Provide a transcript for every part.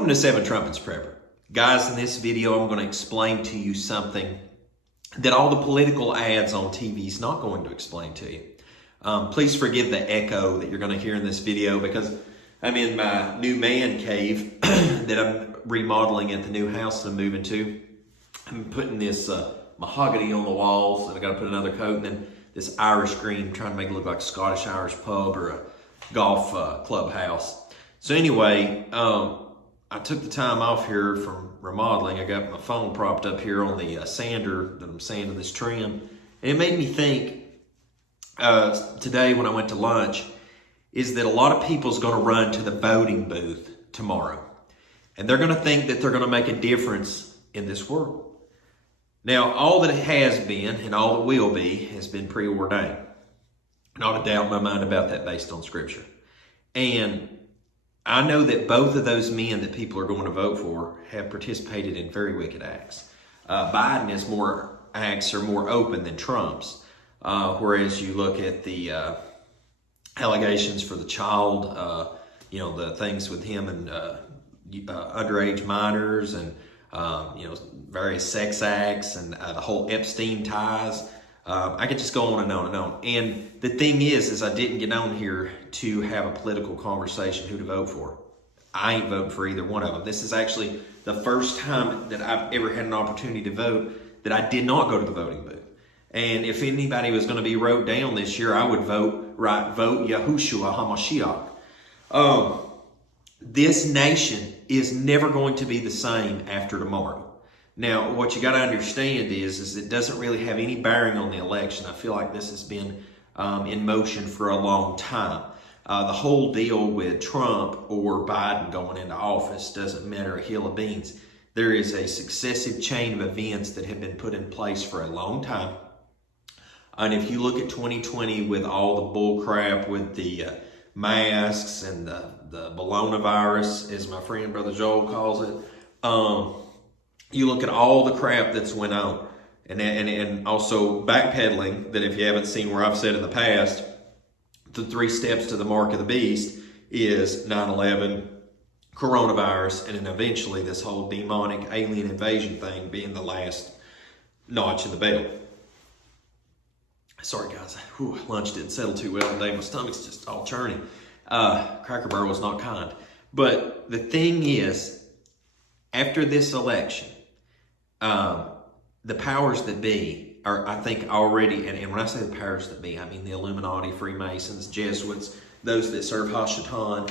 Welcome to Seven Trumpets Prepper. Guys, in this video, I'm going to explain to you something that all the political ads on TV is not going to explain to you. Please forgive the echo that you're going to hear in this video because I'm in my new man cave that I'm remodeling at the new house that I'm moving to. I'm putting this mahogany on the walls, and I got to put another coat, and then this Irish green, trying to make it look like a Scottish Irish pub or a golf clubhouse. So anyway, I took the time off here from remodeling. I got my phone propped up here on the sander that I'm sanding this trim. And it made me think today when I went to lunch is that a lot of people's going to run to the voting booth tomorrow. And they're going to think that they're going to make a difference in this world. Now, all that it has been and all that will be has been preordained. Not a doubt in my mind about that based on Scripture. And I know that both of those men that people are going to vote for have participated in very wicked acts. Biden's acts are more open than Trump's. Whereas you look at the allegations for the child, the things with him and underage minors and, various sex acts and the whole Epstein ties. I could just go on and on and on. And the thing is I didn't get on here to have a political conversation who to vote for. I ain't voting for either one of them. This is actually the first time that I've ever had an opportunity to vote that I did not go to the voting booth. And if anybody was going to be wrote down this year, I would vote Yahushua HaMashiach. This nation is never going to be the same after tomorrow. Now, what you got to understand is it doesn't really have any bearing on the election. I feel like this has been in motion for a long time. The whole deal with Trump or Biden going into office doesn't matter a hill of beans. There is a successive chain of events that have been put in place for a long time. And if you look at 2020 with all the bull crap with the masks and the coronavirus, as my friend Brother Joel calls it, you look at all the crap that's went on, and also backpedaling, that if you haven't seen where I've said in the past, the 3 steps to the mark of the beast is 9/11, coronavirus, and then eventually this whole demonic alien invasion thing being the last notch in the belt. Sorry guys, lunch didn't settle too well today. My stomach's just all churning. Cracker Barrel was not kind. But the thing is, after this election, the powers that be are, I think, already, and when I say the powers that be, I mean the Illuminati, Freemasons, Jesuits, those that serve Hashatan,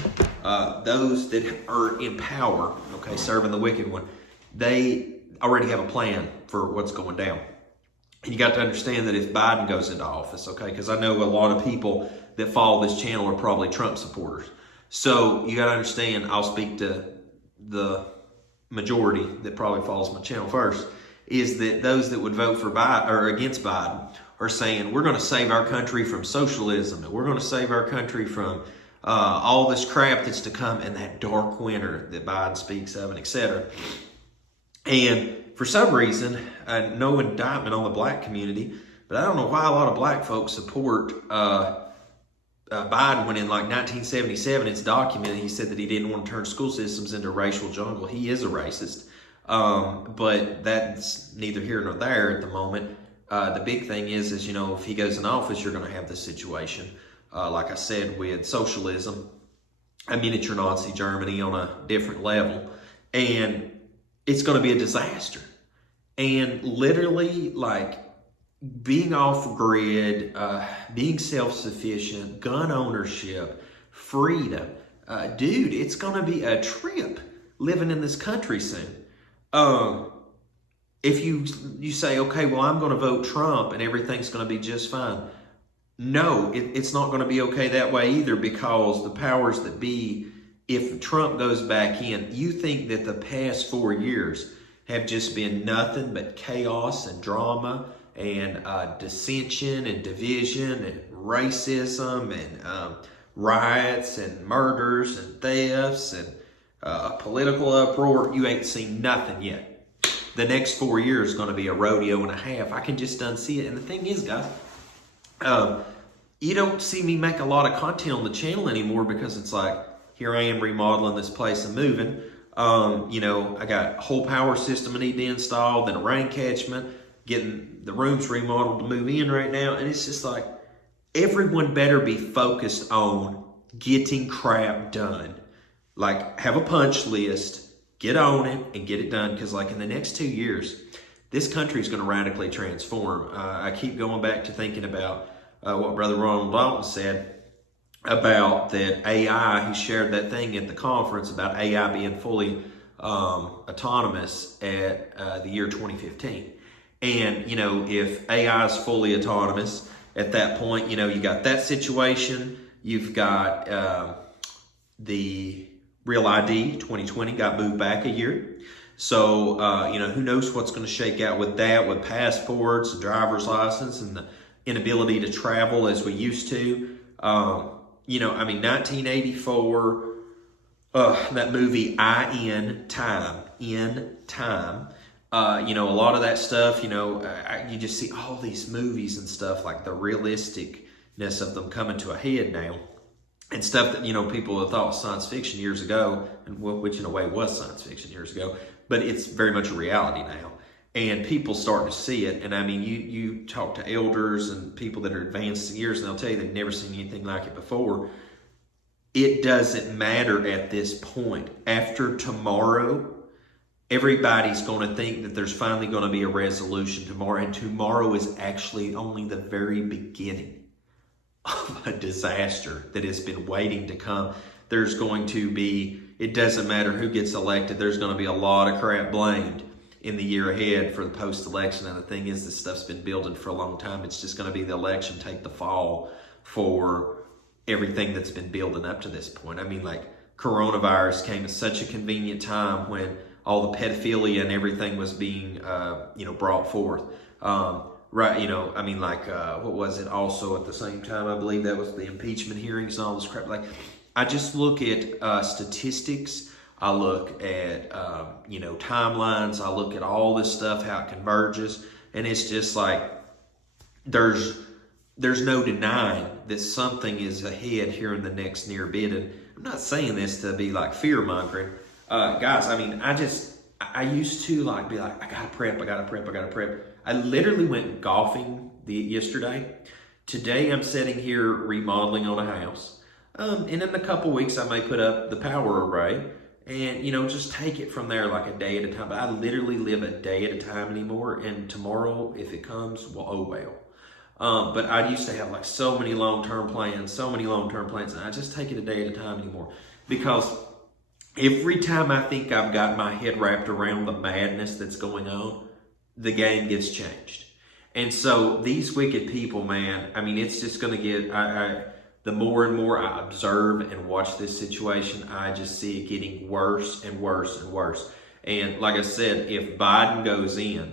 those that are in power, okay, serving the wicked one, they already have a plan for what's going down. And you got to understand that if Biden goes into office, okay, because I know a lot of people that follow this channel are probably Trump supporters. So you got to understand, I'll speak to the majority that probably follows my channel first, is that those that would vote for Biden or against Biden are saying we're going to save our country from socialism and we're going to save our country from all this crap that's to come and that dark winter that Biden speaks of and etc. And for some reason, no indictment on the black community, but I don't know why a lot of black folks support Biden when in like 1977, it's documented, he said that he didn't want to turn school systems into a racial jungle. He is a racist, but that's neither here nor there at the moment. The big thing is, if he goes in office, you're going to have this situation, like I said, with socialism, a miniature Nazi Germany on a different level, and it's going to be a disaster. And literally, like, being off grid, being self-sufficient, gun ownership, freedom. Dude, it's going to be a trip living in this country soon. If you say, okay, well, I'm going to vote Trump and everything's going to be just fine. No, it's not going to be okay that way either, because the powers that be, if Trump goes back in, you think that the past 4 years have just been nothing but chaos and drama and dissension and division and racism and riots and murders and thefts and political uproar. You ain't seen nothing yet. The next 4 years is going to be a rodeo and a half. I can just unsee it. And the thing is, guys, you don't see me make a lot of content on the channel anymore because it's like, here I am remodeling this place and moving. I got a whole power system I need to install, then a rain catchment, getting the rooms remodeled to move in right now. And it's just like, everyone better be focused on getting crap done. Like, have a punch list, get on it, and get it done. Because, like, in the next 2 years, this country is going to radically transform. I keep going back to thinking about what Brother Ronald Dalton said about that AI. He shared that thing at the conference about AI being fully autonomous at the year 2015. And, if AI is fully autonomous at that point, you got that situation. You've got the Real ID 2020 got moved back a year. So, who knows what's going to shake out with that, with passports, driver's license, and the inability to travel as we used to. 1984, that movie In Time, a lot of that stuff, you just see all these movies and stuff, like the realisticness of them coming to a head now. And stuff that, people have thought was science fiction years ago, and which in a way was science fiction years ago, but it's very much a reality now. And people start to see it. And I mean, you talk to elders and people that are advanced in years, and they'll tell you they've never seen anything like it before. It doesn't matter at this point. After tomorrow, everybody's going to think that there's finally going to be a resolution tomorrow. And tomorrow is actually only the very beginning of a disaster that has been waiting to come. There's going to be, it doesn't matter who gets elected, there's going to be a lot of crap blamed in the year ahead for the post-election. And the thing is, this stuff's been building for a long time. It's just going to be the election take the fall for everything that's been building up to this point. I mean, like, coronavirus came at such a convenient time when all the pedophilia and everything was being, brought forth. What was it also at the same time? I believe that was the impeachment hearings and all this crap. Like, I just look at statistics. I look at, timelines. I look at all this stuff, how it converges. And it's just like, there's no denying that something is ahead here in the next near bit. And I'm not saying this to be like fear mongering. Guys, I mean, I used to be like, I gotta prep. I literally went golfing yesterday. Today I'm sitting here remodeling on a house. And in a couple weeks I may put up the power array and, just take it from there like a day at a time. But I literally live a day at a time anymore. And tomorrow, if it comes, well, oh well. But I used to have like so many long-term plans, and I just take it a day at a time anymore. Because every time I think I've got my head wrapped around the madness that's going on, the game gets changed. And so these wicked people, man, I mean, it's just going to get, the more and more I observe and watch this situation, I just see it getting worse and worse and worse. And like I said, if Biden goes in,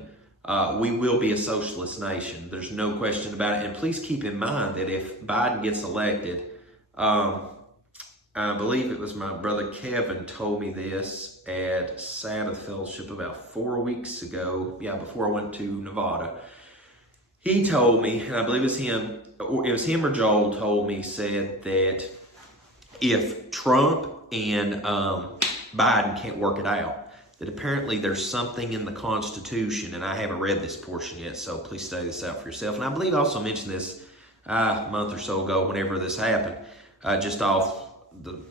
we will be a socialist nation. There's no question about it. And please keep in mind that if Biden gets elected, I believe it was my brother Kevin told me this at Sabbath Fellowship about 4 weeks ago. Yeah, before I went to Nevada. He told me, and I believe it was him or Joel told me, said that if Trump and Biden can't work it out, that apparently there's something in the Constitution, and I haven't read this portion yet, so please study this out for yourself. And I believe I also mentioned this a month or so ago, whenever this happened, just on the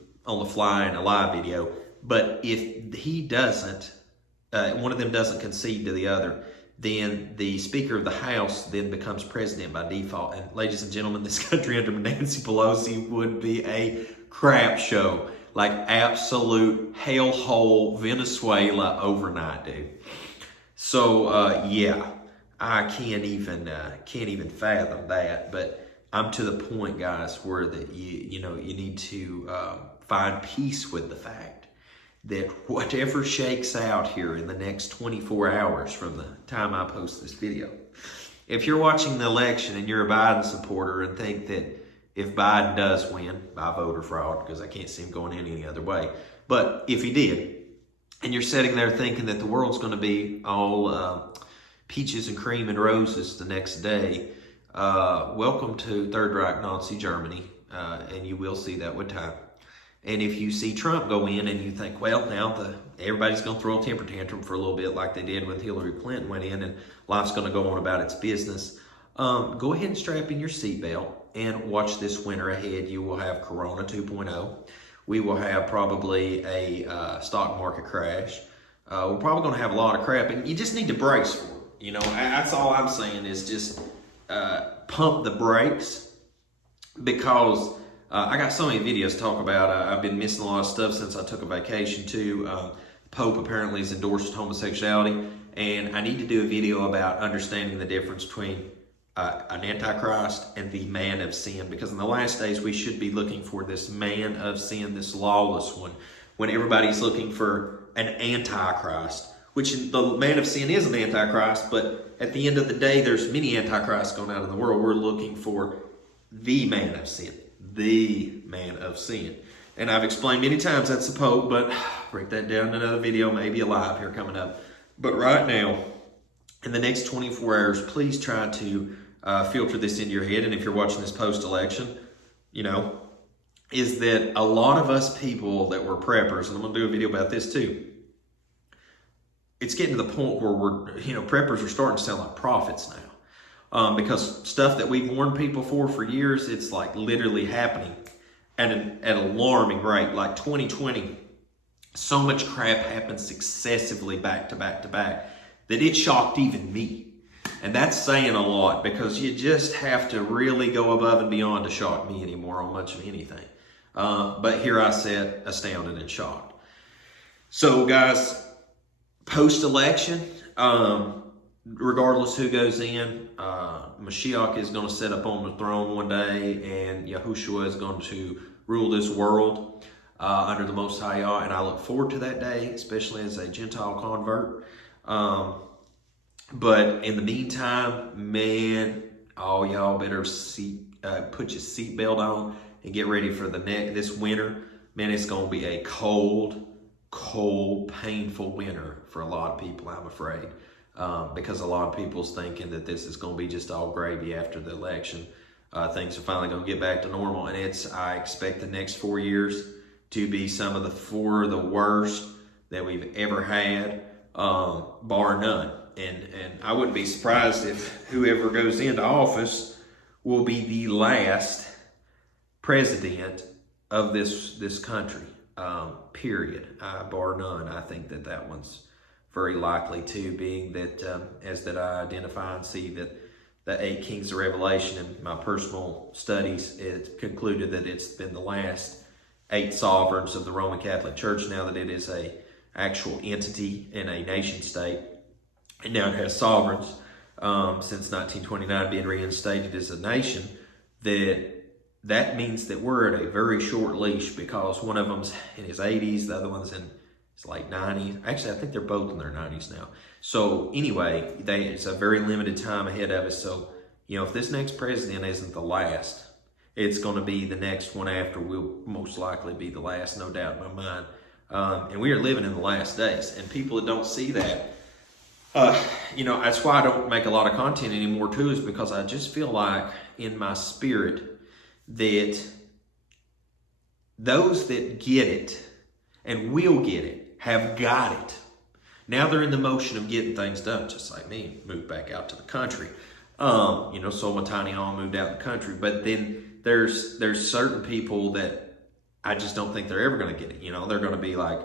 fly in a live video. But if he doesn't, one of them doesn't concede to the other, then the Speaker of the House then becomes president by default. And ladies and gentlemen, this country under Nancy Pelosi would be a crap show. Like absolute hellhole Venezuela overnight, dude. So, yeah, I can't even fathom that. But I'm to the point, guys, where that you need to find peace with the fact that whatever shakes out here in the next 24 hours from the time I post this video, if you're watching the election and you're a Biden supporter and think that if Biden does win by voter fraud, because I can't see him going any other way, but if he did, and you're sitting there thinking that the world's going to be all peaches and cream and roses the next day, welcome to Third Reich Nazi Germany, and you will see that with time. And if you see Trump go in and you think, well, now everybody's going to throw a temper tantrum for a little bit like they did when Hillary Clinton went in and life's going to go on about its business, go ahead and strap in your seatbelt and watch this winter ahead. You will have Corona 2.0. We will have probably a stock market crash. We're probably going to have a lot of crap, and you just need to brace for it. You know, that's all I'm saying is just pump the brakes, because I got so many videos to talk about. I've been missing a lot of stuff since I took a vacation too. Pope apparently has endorsed homosexuality, and I need to do a video about understanding the difference between an antichrist and the man of sin, because in the last days we should be looking for this man of sin, this lawless one, when everybody's looking for an antichrist, which the man of sin is an antichrist, but at the end of the day there's many antichrists going out in the world. We're looking for the man of sin, the man of sin. And I've explained many times that's the Pope, but break that down in another video, maybe live here coming up. But right now, in the next 24 hours, please try to filter this into your head. And if you're watching this post-election, you know, is that a lot of us people that were preppers, and I'm going to do a video about this too, it's getting to the point where preppers are starting to sound like prophets now. Because stuff that we've warned people for years, it's like literally happening at an alarming rate. Like 2020, so much crap happened successively back to back to back that it shocked even me. And that's saying a lot, because you just have to really go above and beyond to shock me anymore on much of anything. But here I sat astounded and shocked. So guys, post-election, regardless who goes in, Mashiach is going to sit up on the throne one day, and Yahushua is going to rule this world under the Most High Yah, and I look forward to that day, especially as a Gentile convert. But in the meantime, man, all y'all better put your seatbelt on and get ready for this winter. Man, it's going to be a cold, painful winter for a lot of people, I'm afraid. Because a lot of people's thinking that this is going to be just all gravy after the election. Things are finally going to get back to normal, and I expect the next 4 years to be some of the worst that we've ever had, bar none. And I wouldn't be surprised if whoever goes into office will be the last president of this country, period, bar none. I think that one's very likely too, being that as I identify and see that the 8 kings of Revelation in my personal studies, it concluded that it's been the last 8 sovereigns of the Roman Catholic Church, now that it is a actual entity in a nation state. And now it has sovereigns since 1929 being reinstated as a nation. That means that we're at a very short leash, because one of them's in his 80s, the other one's in his late 90s. Actually, I think they're both in their 90s now. So anyway, it's a very limited time ahead of us. So, if this next president isn't the last, it's going to be the next one after will most likely be the last, no doubt in my mind. And we are living in the last days. And people that don't see that, that's why I don't make a lot of content anymore too, is because I just feel like in my spirit that those that get it and will get it have got it. Now they're in the motion of getting things done, just like me, moved back out to the country. Sold my tiny home, moved out in the country. But then there's certain people that I just don't think they're ever going to get it. They're going to be like,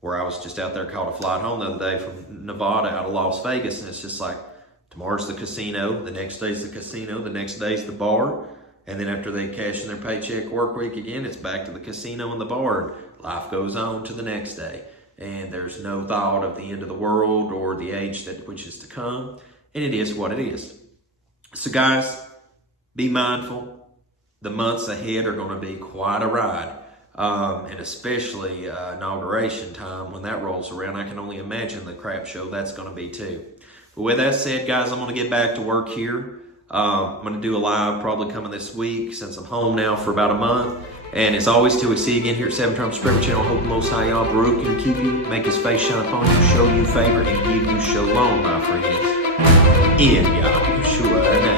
where I was just out there, caught a flight home the other day from Nevada out of Las Vegas, and it's just like, tomorrow's the casino, the next day's the casino, the next day's the bar, and then after they cash in their paycheck work week again, it's back to the casino and the bar. Life goes on to the next day, and there's no thought of the end of the world or the age which is to come, and it is what it is. So guys, be mindful. The months ahead are going to be quite a ride. And especially inauguration time, when that rolls around, I can only imagine the crap show that's going to be too. But with that said, guys, I'm going to get back to work here. I'm going to do a live probably coming this week, since I'm home now for about a month. And as always, till we see you again here at 7 Trump Scripture Channel, hope the Most High Yah Baruch can keep you, make his face shine upon you, show you favor, and give you shalom, my friends. In Yahushua name.